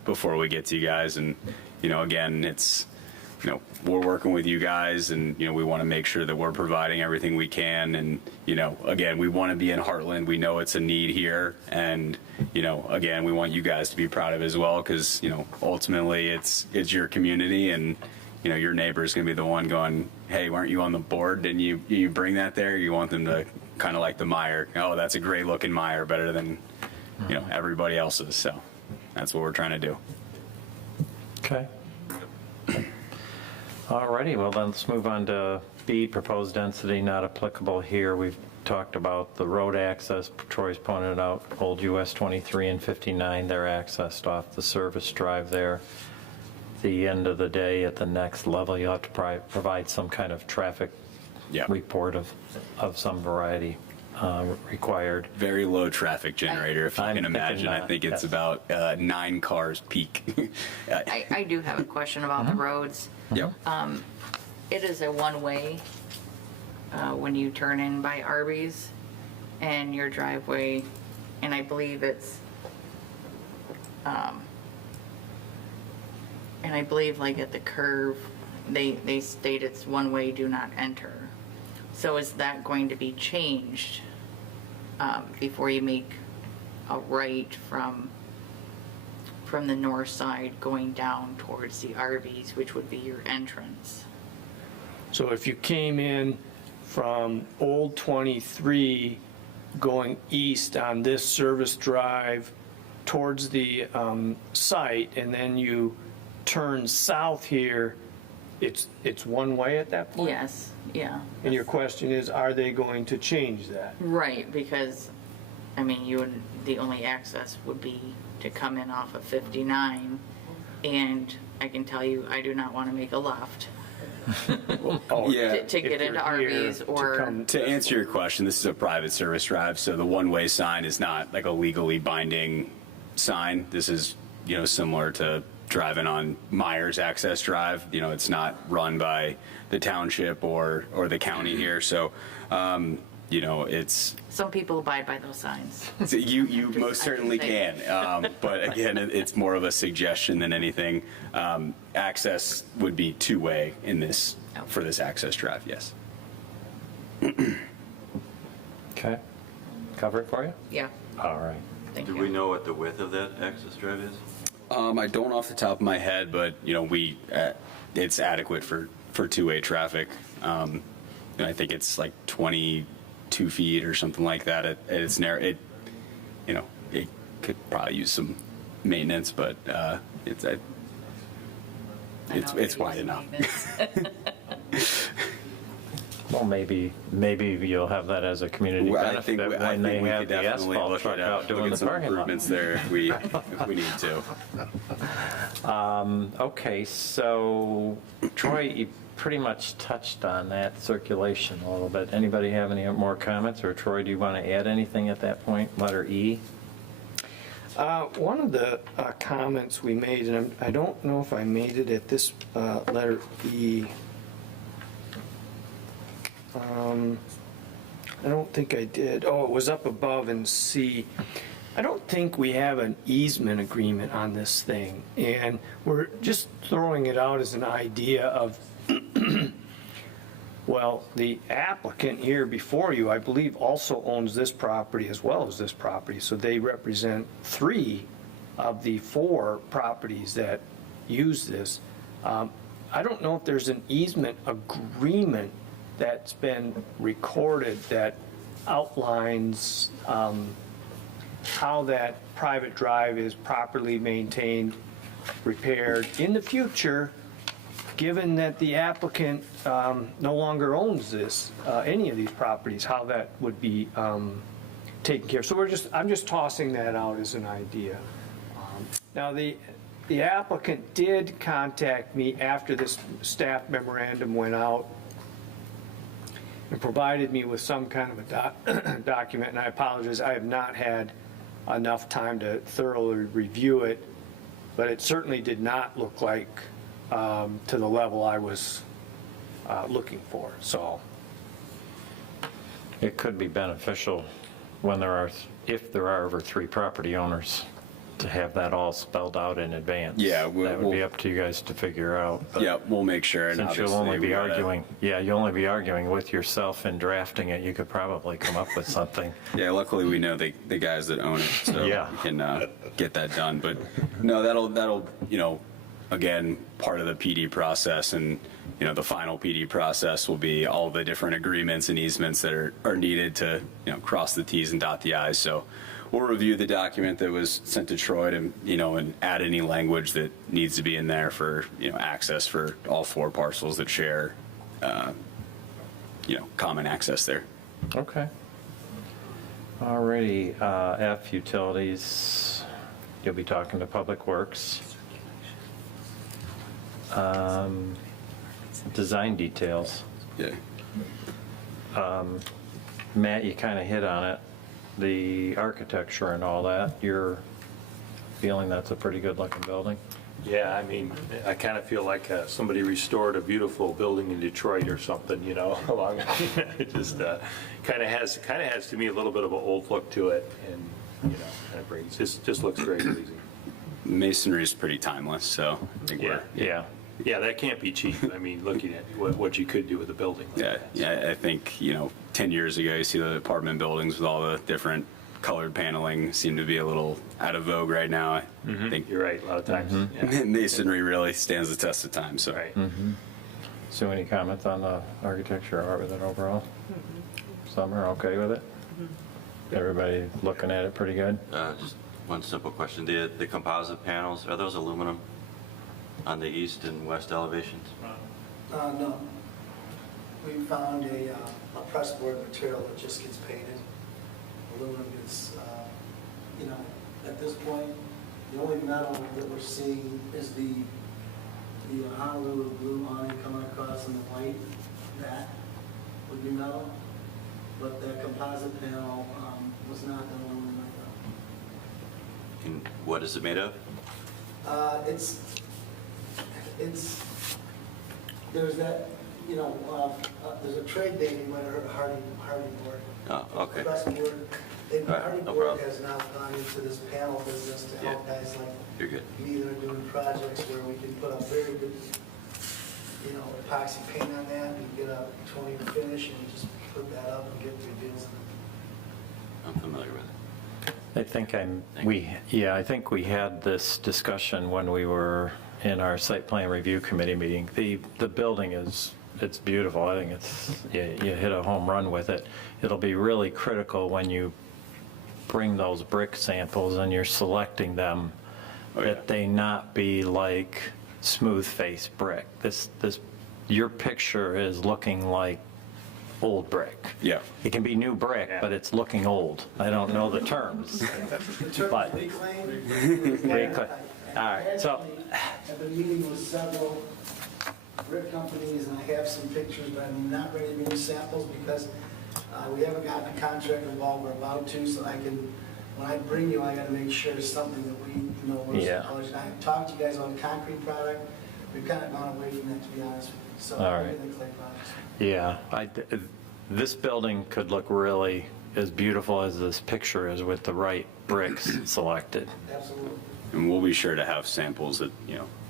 before we get to you guys. And, again, it's, we're working with you guys, and, we want to make sure that we're providing everything we can. And, again, we want to be in Heartland. We know it's a need here. And, again, we want you guys to be proud of it as well, because, ultimately it's your community, and, your neighbor is going to be the one going, hey, weren't you on the board? Didn't you bring that there? You want them to kind of like the Meyer. Oh, that's a great looking Meyer, better than, everybody else's. So that's what we're trying to do. Okay. All righty, well then let's move on to B, proposed density not applicable here. We've talked about the road access. Troy's pointed out old US 23 and 59, they're accessed off the service drive there. At the end of the day, at the next level, you'll have to provide some kind of traffic report of some variety required. Very low traffic generator, if you I'm can imagine. thinking I think it's yes. about 9 cars peak. I do have a question about the roads. Yep. It is a one-way when you turn in by Arby's, and your driveway, and I believe it's, like at the curve, they state it's one way, do not enter. So is that going to be changed before you make a right from the north side going down towards the Arby's, which would be your entrance? So if you came in from Old 23 going east on this service drive towards the site, and then you turn south here, it's one way at that point? Yes, yeah. And your question is, are they going to change that? Right, because, I mean, the only access would be to come in off of 59, and I can tell you, I do not want to make a left Oh, Yeah. to get if into you're here Arby's to or, come- To answer your question, this is a private service drive, so the one-way sign is not like a legally binding sign. This is, similar to driving on Myers Access Drive. It's not run by the township or the county here, so, it's, some people abide by those signs. so you most certainly can. But again, it's more of a suggestion than anything. Access would be two-way for this access drive, yes. Okay. Cover it for you? Yeah, All right. thank Do we you. know what the width of that access drive is? I don't off the top of my head, but it's adequate for two-way traffic. I think it's like 22 feet or something like that. It's narrow. It could probably use some maintenance, but it's I know it's they're wide using enough. maintenance. Well, maybe you'll have that as a community I think benefit I when think they we have could the definitely asphalt look truck at out doing look the at some parking lot. improvements there if we need to. Okay, so Troy, you pretty much touched on that circulation a little bit. Anybody have any more comments? Or Troy, do you want to add anything at that point? Letter E? One of the comments we made, and I don't know if I made it at this letter E. I don't think I did. Oh, it was up above in C. I don't think we have an easement agreement on this thing, and we're just throwing it out as an idea of, well, the applicant here before you, I believe, also owns this property as well as this property, so they represent 3 of the 4 properties that use this. I don't know if there's an easement agreement that's been recorded that outlines how that private drive is properly maintained, repaired. In the future, given that the applicant no longer owns this, any of these properties, how that would be taken care of. So I'm just tossing that out as an idea. Now, the applicant did contact me after this staff memorandum went out and provided me with some kind of a document, and I apologize, I have not had enough time to thoroughly review it, but it certainly did not look like to the level I was looking for, so. It could be beneficial if there are over 3 property owners, to have that all spelled out in advance. Yeah, That would be up to you guys to figure out. but Yeah, we'll make sure. And Since you'll obviously only we be gotta- you'll only be arguing with yourself in drafting it, you could probably come up with something. Yeah, luckily we know the guys that own it, so Yeah. we can get that done. But no, that'll again, part of the PD process, and the final PD process will be all the different agreements and easements that are needed to cross the T's and dot the I's. So we'll review the document that was sent to Troy and add any language that needs to be in there for access for all 4 parcels that share common access there. Okay. Alrighty, F, utilities, you'll be talking to Public Works. Design details. Yeah. Matt, you kind of hit on it, the architecture and all that. You're feeling that's a pretty good looking building? Yeah, I mean, I kind of feel like somebody restored a beautiful building in Detroit or something, along, it just kind of has to me a little bit of an old look to it, and, kind of just looks very pleasing. Masonry is pretty timeless, so I think Yeah. we're Yeah. Yeah, that can't be cheap. I mean, looking at what you could do with a building like Yeah, that. yeah, I think, 10 years ago, you see the apartment buildings with all the different colored paneling seem to be a little out of vogue right now. I think You're right, a lot of times. Yeah. masonry really stands the test of time, so. Right. So any comments on the architecture or with it overall? Some are okay with it? Everybody looking at it pretty good? Just one simple question. The composite panels, are those aluminum on the east and west elevations? No. We found a pressboard material that just gets painted. Aluminum gets, at this point, the only metal that we're seeing is the Honolulu blue awning coming across and the white. That would be metal. But the composite panel was not done aluminum like that. And what is it made of? There's that, there's a trade name, you might have heard Hardy board. Oh, okay. Pressboard. All right, Hardy no board problem. has now gone into this panel business to help guys like You're good. me that are doing projects where we can put a very good, epoxy paint on that and get a 20 finish and just put that up and get the deals. I'm familiar with it. I think we had this discussion when we were in our site plan review committee meeting. The building it's beautiful. I think you hit a home run with it. It'll be really critical when you bring those brick samples and you're selecting them, that they not be like smooth face brick. Your picture is looking like old brick. Yeah. It can be new brick, but it's looking old. I don't know the terms. The term But- reclaim. Reclaim. All right, so- I've been meeting with several brick companies, and I have some pictures, but I'm not ready to bring samples because we haven't gotten a contract involved. We're about to, so when I bring you, I gotta make sure it's something that we know. Yeah. I talked to you guys about concrete product. We've kind of gone away from that, to be honest with you. So All right. maybe the clay products. Yeah, this building could look really as beautiful as this picture is with the right bricks selected. Absolutely. And we'll be sure to have samples that,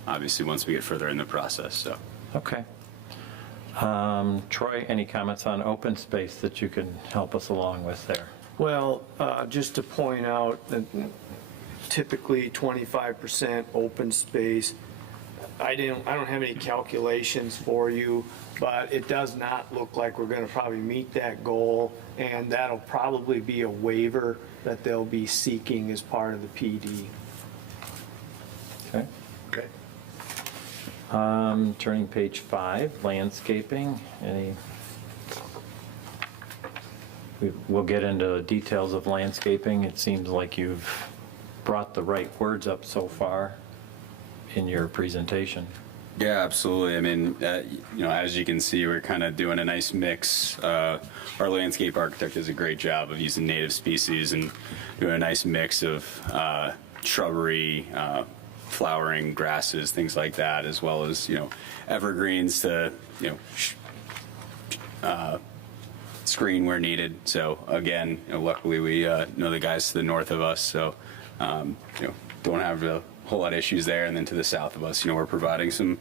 obviously once we get further in the process, so. Okay. Troy, any comments on open space that you can help us along with there? Well, just to point out that typically 25% open space. I don't have any calculations for you, but it does not look like we're going to probably meet that goal, and that'll probably be a waiver that they'll be seeking as part of the PD. Okay. Okay. Turning page 5, landscaping, we'll get into details of landscaping. It seems like you've brought the right words up so far in your presentation. Yeah, absolutely. I mean, as you can see, we're kind of doing a nice mix. Our landscape architect does a great job of using native species and doing a nice mix of shrubbery, flowering grasses, things like that, as well as, evergreens to, screen where needed. So again, luckily we know the guys to the north of us, so, don't have a whole lot of issues there. And then to the south of us, we're providing some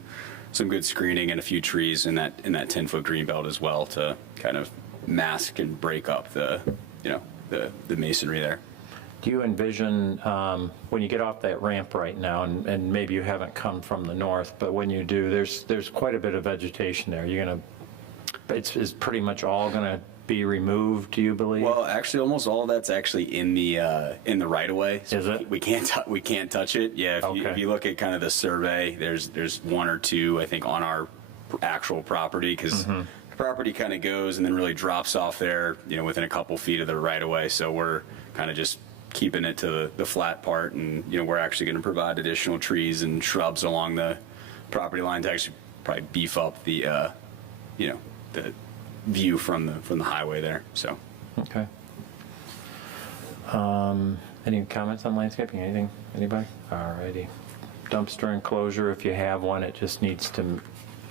good screening and a few trees in that 10-foot green belt as well to kind of mask and break up the masonry there. Do you envision, when you get off that ramp right now, and maybe you haven't come from the north, but when you do, there's quite a bit of vegetation there. It's pretty much all gonna be removed, do you believe? Well, actually, almost all of that's actually in the right of way. So Is it? We can't touch it. Yeah. If you look at kind of the survey, there's one or two, I think, on our actual property, because the property kind of goes and then really drops off there, within a couple feet of the right of way. So we're kind of just keeping it to the flat part, and we're actually going to provide additional trees and shrubs along the property line to actually probably beef up the the view from the highway there. So. Okay. Any comments on landscaping? Anything? Anybody? All righty. Dumpster enclosure, if you have one, it just needs to,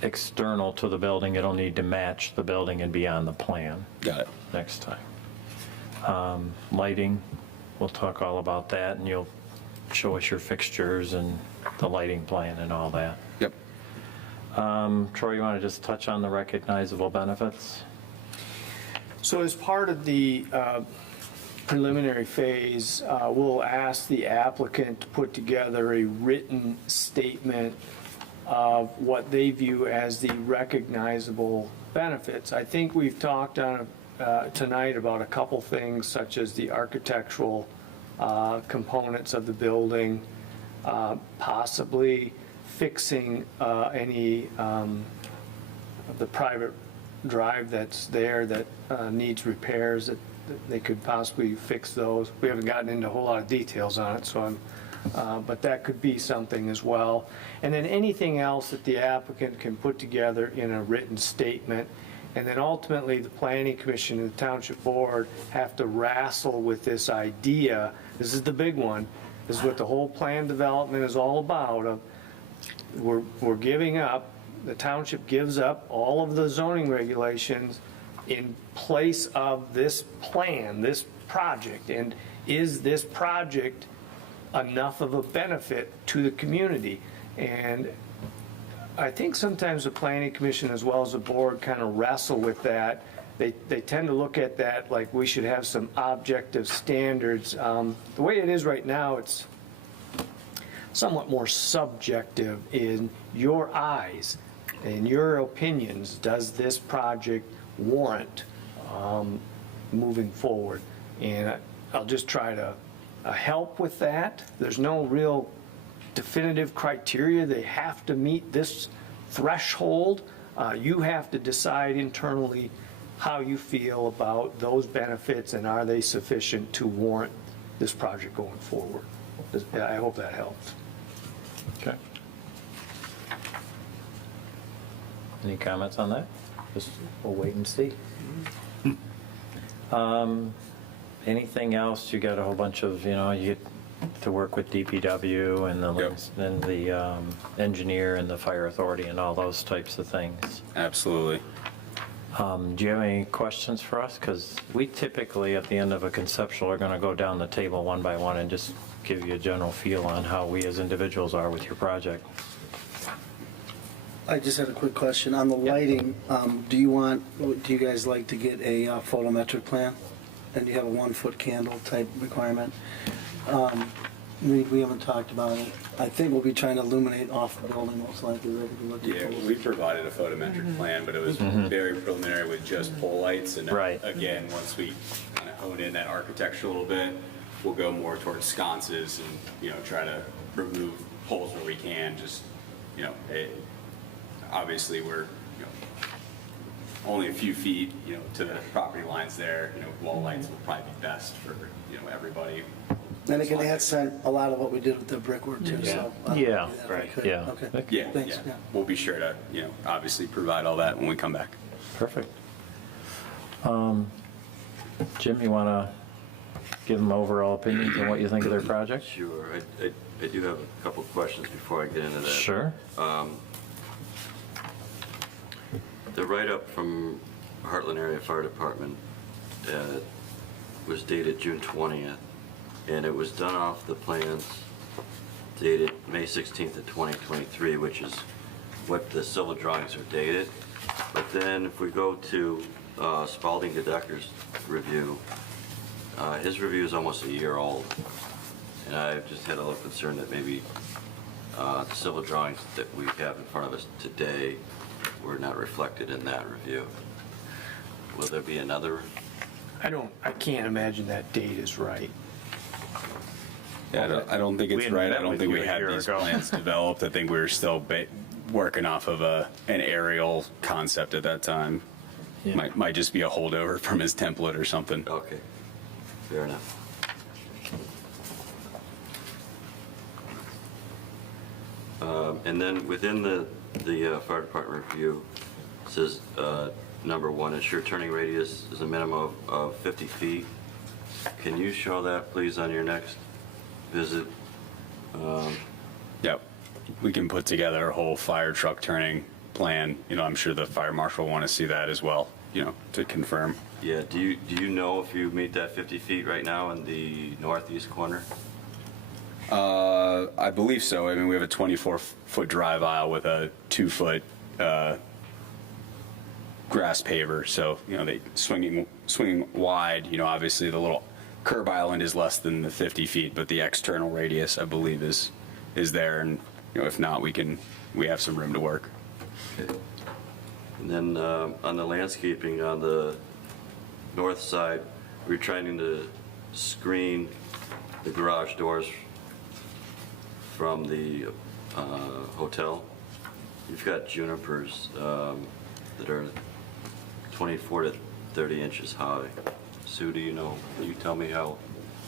external to the building, it'll need to match the building and be on the plan Got it. next time. Lighting, we'll talk all about that, and you'll show us your fixtures and the lighting plan and all that. Yep. Troy, you want to just touch on the recognizable benefits? So as part of the preliminary phase, we'll ask the applicant to put together a written statement of what they view as the recognizable benefits. I think we've talked on tonight about a couple things, such as the architectural components of the building, possibly fixing any of the private drive that's there that needs repairs, that they could possibly fix those. We haven't gotten into a whole lot of details on it, so but that could be something as well. And then anything else that the applicant can put together in a written statement. And then ultimately, the Planning Commission and the Township Board have to wrestle with this idea. This is the big one. This is what the whole plan development is all about. We're giving up, the township gives up all of the zoning regulations in place of this plan, this project. And is this project enough of a benefit to the community? And I think sometimes the Planning Commission as well as the board kind of wrestle with that. They tend to look at that like we should have some objective standards. The way it is right now, it's somewhat more subjective in your eyes, in your opinions. Does this project warrant moving forward? And I'll just try to help with that. There's no real definitive criteria. They have to meet this threshold. You have to decide internally how you feel about those benefits and are they sufficient to warrant this project going forward. I hope that helps. Okay. Any comments on that? Just, we'll wait and see. Anything else? You got a whole bunch of, you get to work with DPW and the engineer and the fire authority and all those types of things. Absolutely. Do you have any questions for us? Because we typically, at the end of a conceptual, are going to go down the table one by one and just give you a general feel on how we as individuals are with your project. I just had a quick question on the lighting. Do you guys like to get a photometric plan? And you have a 1-foot candle type requirement? We haven't talked about it. I think we'll be trying to illuminate off the building most likely. Yeah, we provided a photometric plan, but it was very preliminary with just pole lights. And Right. again, once we kind of hone in that architecture a little bit, we'll go more towards sconces and, try to remove poles where we can. Just, obviously we're, only a few feet, to the property lines there. Wall lights will probably be best for, everybody. And it can accent a lot of what we did with the brickwork too, so. Yeah, right. yeah. Okay. Yeah, Thanks, yeah. We'll be sure to, obviously provide all that when we come back. Perfect. Jim, you want to give them overall opinions on what you think of their project? Sure. I do have a couple questions before I get into that. Sure. The write-up from Heartland Area Fire Department was dated June 20th, and it was done off the plans dated May 16th of 2023, which is what the civil drawings are dated. But then if we go to Spalding DeDecker's review, his review is almost a year old, and I've just had a little concern that maybe the civil drawings that we have in front of us today were not reflected in that review. Will there be another? I can't imagine that date is right. Yeah, I don't think We it's had right. met I don't with think you we a had year these ago. plans developed. I think we were still working off of an aerial concept at that time. Yeah. Might just be a holdover from his template or something. Okay, fair enough. And then within the fire department review, it says number 1, ensure turning radius is a minimum of 50 feet. Can you show that, please, on your next visit? Yep. We can put together a whole fire truck turning plan. I'm sure the fire marshal will want to see that as well, to confirm. Yeah, do you know if you meet that 50 feet right now in the northeast corner? I believe so. I mean, we have a 24-foot drive aisle with a 2-foot grass paver, so, you know, they swinging wide, you know, obviously the little curb island is less than the 50 feet, but the external radius, I believe, is there, and, you know, if not, we have some room to work. Okay. And then on the landscaping on the north side, we're trying to screen the garage doors from the hotel. You've got junipers that are 24 to 30 inches high. Sue, do you know? Can you tell me how,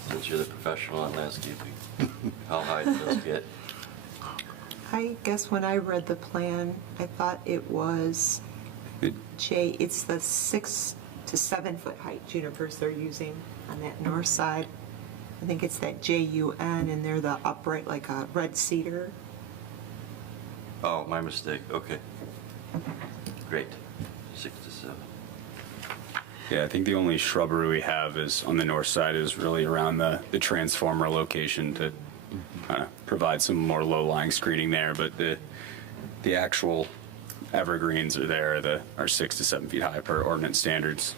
since you're the professional on landscaping, how high it does get? I guess when I read the plan, I thought it was, it's the 6 to 7 foot height junipers they're using on that north side. I think it's that JUN, and they're the upright, like a red cedar. Oh, my mistake. Okay. Great. 6 to 7. Yeah, I think the only shrubbery we have is on the north side is really around the transformer location to kind of provide some more low-lying screening there, but the actual evergreens are there, are 6 to 7 feet high per ordinance standards.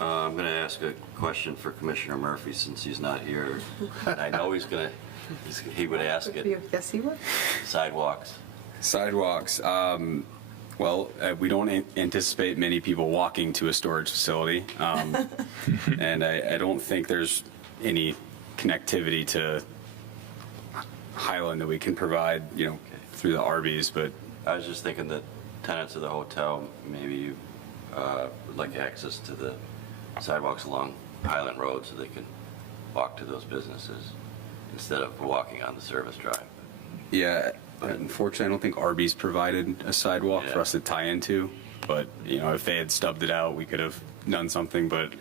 I'm going to ask a question for Commissioner Murphy since he's not here. And I know he would ask it. Yes, he would. Sidewalks. Sidewalks. Well, we don't anticipate many people walking to a storage facility, and I don't think there's any connectivity to Highland that we can provide, you know, through the Arby's. But I was just thinking that tenants of the hotel maybe would like access to the sidewalks along Highland Road so they can walk to those businesses instead of walking on the service drive. yeah, unfortunately, I don't think Arby's provided a sidewalk for us to tie into. But you know, if they had stubbed it out, we could have done something. But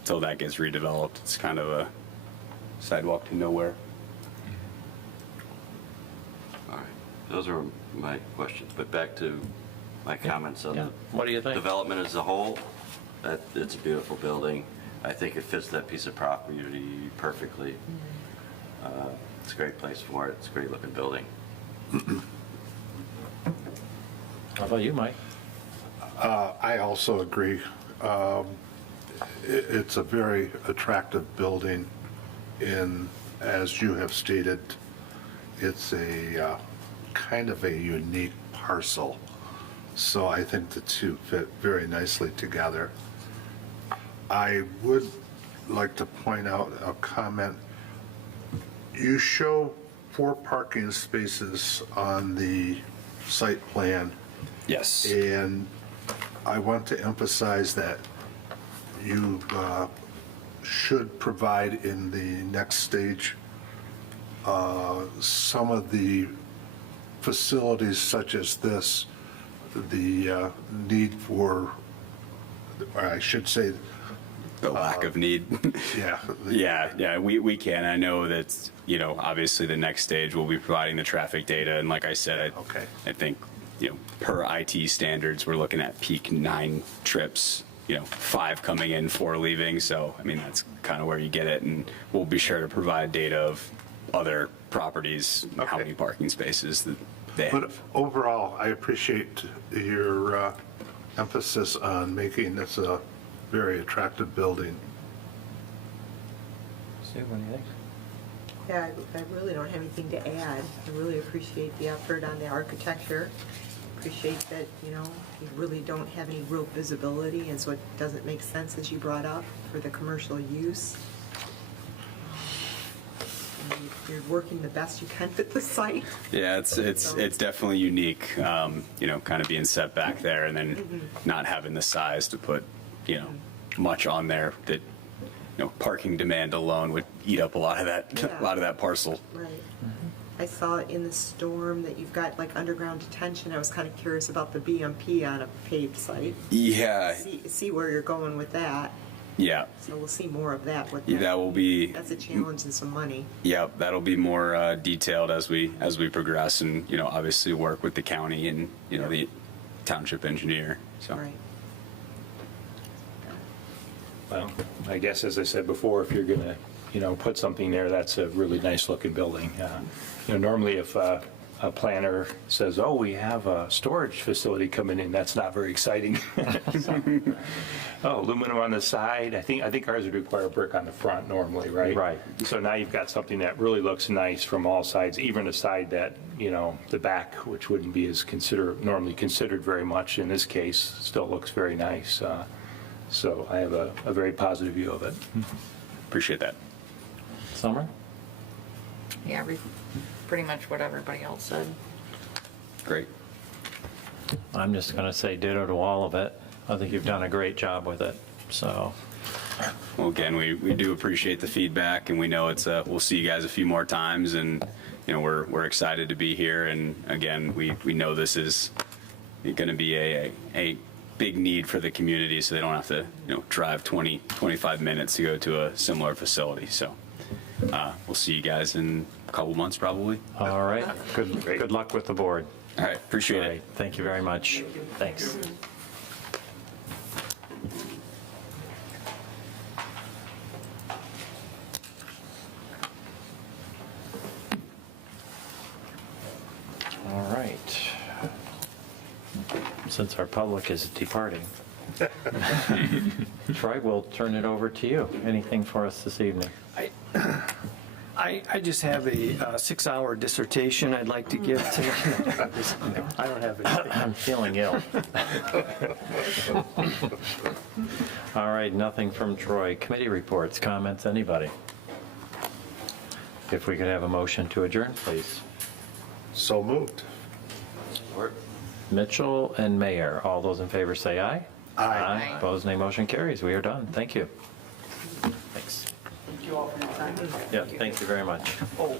until that gets redeveloped, it's kind of a sidewalk to nowhere. All right. Those are my questions. But back to my comments on the What do you think? development as a whole. It's a beautiful building. I think it fits that piece of property perfectly. It's a great place for it. It's a great looking building. How about you, Mike? I also agree. It's a very attractive building, and as you have stated, it's a kind of a unique parcel. So I think the two fit very nicely together. I would like to point out a comment. You show 4 parking spaces on the site plan. Yes. And I want to emphasize that you should provide in the next stage some of the facilities such as this, the need for, or I should say, The lack of need. yeah. Yeah, we can. I know that, you know, obviously the next stage will be providing the traffic data. And like I said, I think, you know, per IT standards, we're looking at peak 9 trips, you know, 5 coming in, 4 leaving. So, I mean, that's kind of where you get it. And we'll be sure to provide data of other properties, how many parking spaces that they But have. overall, I appreciate your emphasis on making this a very attractive building. Sue, what do you think? Yeah, I really don't have anything to add. I really appreciate the effort on the architecture. Appreciate that, you know, you really don't have any real visibility, and so it doesn't make sense, as you brought up, for the commercial use. And you're working the best you can with the site. Yeah, it's definitely unique, you know, kind of being set back there and then not having the size to put, you know, much on there that, you know, parking demand alone would eat up a lot of that, Yeah. a lot of that parcel. Right. I saw in the storm that you've got like underground detention. I was kind of curious about the BMP on a paved site. Yeah, See where you're going with that. yeah. So we'll see more of that with Yeah, that will be, That's a challenge and some money. yeah, that'll be more detailed as we progress and, you know, obviously work with the county and, you know, the township engineer, so. Right. Well, I guess, as I said before, if you're going to, you know, put something there, that's a really nice looking building. You know, normally if a planner says, oh, we have a storage facility coming in, that's not very exciting. Oh, aluminum on the side, I think ours would require brick on the front normally, right? Right. So now you've got something that really looks nice from all sides, even a side that, the back, which wouldn't be as normally considered very much in this case, still looks very nice. So I have a very positive view of it. Appreciate that. Summer? Yeah, pretty much what everybody else said. Great. I'm just going to say ditto to all of it. I think you've done a great job with it, so. Well, again, we do appreciate the feedback, and we know we'll see you guys a few more times, and we're excited to be here. And again, we know this is going to be a big need for the community, so they don't have to drive 25 minutes to go to a similar facility. So we'll see you guys in a couple months probably. All right, good luck with the board. All right, appreciate All it. right, thank you very much. Thanks. All right. Since our public is departing, Troy, we'll turn it over to you. Anything for us this evening? I just have a 6-hour dissertation I'd like to give tonight. I don't have anything. I'm feeling ill. All right, nothing from Troy. Committee reports, comments, anybody? If we could have a motion to adjourn, please. So moved. Mitchell and Mayor, all those in favor say aye. Aye. Opposed, nay. Motion carries. We are done. Thank you. Thanks. Thank you all for your time. Yeah, thank you very much. Oh,